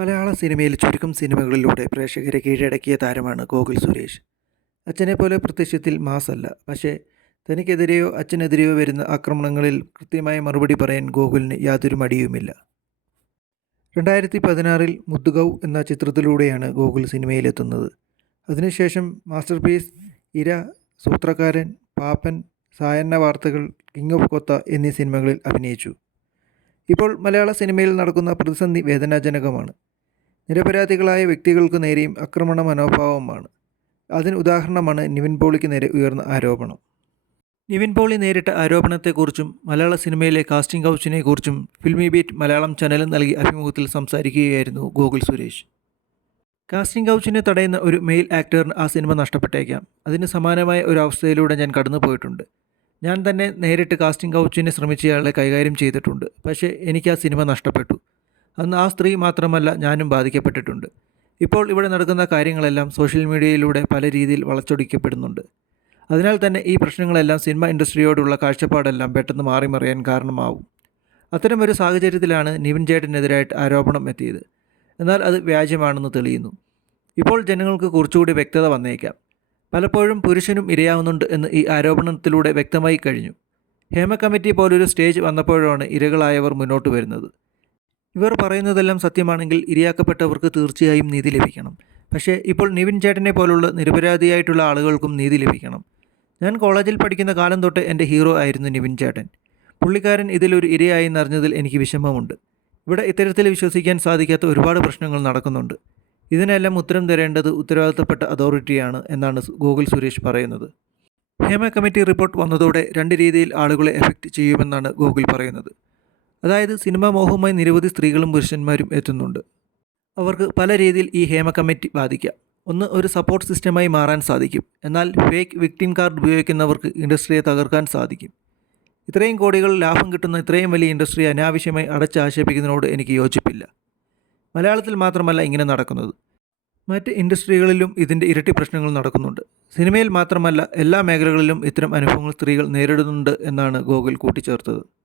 മലയാള സിനിമയിൽ ചുരുക്കം സിനിമകളിലൂടെ പ്രേക്ഷകരെ കീഴടക്കിയ താരമാണ് ഗോകുൽ സുരേഷ്. അച്ഛനെ പോലെ പ്രത്യക്ഷത്തിൽ മാസല്ല. പക്ഷേ തനിക്കെതിരെയോ അച്ഛനെതിരെയോ വരുന്ന ആക്രമണങ്ങളിൽ കൃത്യമായ മറുപടി പറയാൻ ഗോകുലിന് യാതൊരു മടിയുമില്ല. രണ്ടായിരത്തി പതിനാറിൽ മുദ്ഗൗ എന്ന ചിത്രത്തിലൂടെയാണ് ഗോകുൽ സിനിമയിലെത്തുന്നത്. അതിനുശേഷം മാസ്റ്റർ പീസ് ഇര സൂത്രക്കാരൻ പാപ്പൻ സായന്ന വാർത്തകൾ കിങ് ഓഫ് കൊത്ത എന്നീ സിനിമകളിൽ അഭിനയിച്ചു. ഇപ്പോൾ മലയാള സിനിമയിൽ നടക്കുന്ന പ്രതിസന്ധി വേദനാജനകമാണ്. നിരപരാധികളായ വ്യക്തികൾക്ക് നേരെയും ആക്രമണ മനോഭാവമാണ് അതിന് ഉദാഹരണമാണ് നിവിൻ പോളിക്ക് നേരെ ഉയർന്ന ആരോപണം. നിവിൻ പോളി നേരിട്ട ആരോപണത്തെക്കുറിച്ചും മലയാള സിനിമയിലെ കാസ്റ്റിംഗ് കൗച്ചിനെക്കുറിച്ചും ഫിൽമി ബീറ്റ് മലയാളം ചാനലിൽ നൽകിയ അഭിമുഖത്തിൽ സംസാരിക്കുകയായിരുന്നു ഗോകുൽ സുരേഷ്. കാസ്റ്റിംഗ് കൗച്ചിനെ തടയുന്ന ഒരു മെയിൽ ആക്ടറിന് ആ സിനിമ നഷ്ടപ്പെട്ടേക്കാം. അതിന് സമാനമായ ഒരു അവസ്ഥയിലൂടെ ഞാൻ കടന്നു പോയിട്ടുണ്ട് ഞാൻ തന്നെ നേരിട്ട് കാസ്റ്റിംഗ് കൗച്ചിനെ ശ്രമിച്ചയാളെ കൈകാര്യം ചെയ്തിട്ടുണ്ട്. പക്ഷേ എനിക്ക് ആ സിനിമ നഷ്ടപ്പെട്ടു. അന്ന് ആ സ്ത്രീ മാത്രമല്ല ഞാനും ബാധിക്കപ്പെട്ടിട്ടുണ്ട്. ഇപ്പോൾ ഇവിടെ നടക്കുന്ന കാര്യങ്ങളെല്ലാം സോഷ്യൽ മീഡിയയിലൂടെ പല രീതിയിൽ വളച്ചൊടിക്കപ്പെടുന്നുണ്ട്. അതിനാൽ തന്നെ ഈ പ്രശ്നങ്ങളെല്ലാം സിനിമ ഇൻഡസ്ട്രിയോടുള്ള കാഴ്ചപ്പാടെല്ലാം പെട്ടെന്ന് മാറിമറിയാൻ കാരണമാവും. അത്തരമൊരു സാഹചര്യത്തിലാണ് നിവിൻ ചേട്ടനെതിരായിട്ട് ആരോപണം എത്തിയത്. എന്നാൽ അത് വ്യാജമാണെന്ന് തെളിയുന്നു. ഇപ്പോൾ ജനങ്ങൾക്ക് കുറച്ചുകൂടി വ്യക്തത വന്നേക്കാം. പലപ്പോഴും പുരുഷനും ഇരയാവുന്നുണ്ട് എന്ന് ഈ ആരോപണത്തിലൂടെ വ്യക്തമായി കഴിഞ്ഞു. ഹേമ കമ്മിറ്റി പോലൊരു സ്റ്റേജ് വന്നപ്പോഴാണ് ഇരകളായവർ മുന്നോട്ട് വരുന്നത്. ഇവർ പറയുന്നതെല്ലാം സത്യമാണെങ്കിൽ ഇരയാക്കപ്പെട്ടവർക്ക് തീർച്ചയായും നീതി ലഭിക്കണം. പക്ഷേ ഇപ്പോൾ നിവിൻ ചേട്ടനെ പോലുള്ള നിരപരാധിയായിട്ടുള്ള ആളുകൾക്കും നീതി ലഭിക്കണം. ഞാൻ കോളേജിൽ പഠിക്കുന്ന കാലം തൊട്ട് എന്റെ ഹീറോ ആയിരുന്നു നിവിൻ ചേട്ടൻ. പുള്ളിക്കാരൻ ഇതിലൊരു ഇരയായി എന്നറിഞ്ഞതിൽ എനിക്ക് വിഷമമുണ്ട്. ഇവിടെ ഇത്തരത്തിൽ വിശ്വസിക്കാൻ സാധിക്കാത്ത ഒരുപാട് പ്രശ്നങ്ങൾ നടക്കുന്നുണ്ട്. ഇതിനെല്ലാം ഉത്തരം തരേണ്ടത് ഉത്തരവാദിത്തപ്പെട്ട അതോറിറ്റിയാണ് എന്നാണ് ഗൂഗിൾ സുരേഷ് പറയുന്നത്. ഹേമ കമ്മിറ്റി റിപ്പോർട്ട് വന്നതോടെ രണ്ട് രീതിയിൽ ആളുകളെ എഫക്റ്റ് ചെയ്യുമെന്നാണ് ഗൂഗിൾ പറയുന്നത്. അതായത് സിനിമാ മോഹവുമായി നിരവധി സ്ത്രീകളും പുരുഷന്മാരും എത്തുന്നുണ്ട്. അവർക്ക് പല രീതിയിൽ ഈ ഹേമ കമ്മിറ്റി ബാധിക്കാം. ഒന്ന് ഒരു സപ്പോർട്ട് സിസ്റ്റമായി മാറാൻ സാധിക്കും. എന്നാൽ ഫേക്ക് വിക്ടിം കാർഡ് ഉപയോഗിക്കുന്നവർക്ക് ഇൻഡസ്ട്രിയെ തകർക്കാൻ സാധിക്കും. ഇത്രയും കോടികൾ ലാഭം കിട്ടുന്ന ഇത്രയും വലിയ ഇൻഡസ്ട്രി അനാവശ്യമായി അടച്ചാക്ഷേപിക്കുന്നതിനോട് എനിക്ക് യോജിപ്പില്ല. മലയാളത്തിൽ മാത്രമല്ല ഇങ്ങനെ നടക്കുന്നത്. മറ്റ് ഇൻഡസ്ട്രികളിലും ഇതിന്റെ ഇരട്ടി പ്രശ്നങ്ങൾ നടക്കുന്നുണ്ട്. സിനിമയിൽ മാത്രമല്ല എല്ലാ മേഖലകളിലും ഇത്തരം അനുഭവങ്ങൾ സ്ത്രീകൾ നേരിടുന്നുണ്ട് എന്നാണ് ഗോകുൽ കൂട്ടിച്ചേർത്തത്.